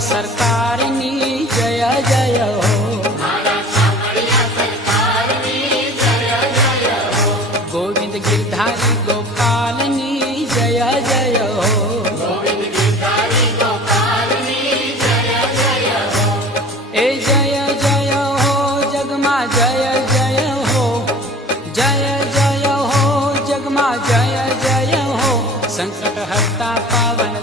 સરકારની જય જય હો, ગોવિંદ ગિરધારી ગોપાલની જય જય હો, એ જય જય હો જગમાં જય જય હો, જય જય હો જગમાં જય જય હો, સંકટ હરતા પાવન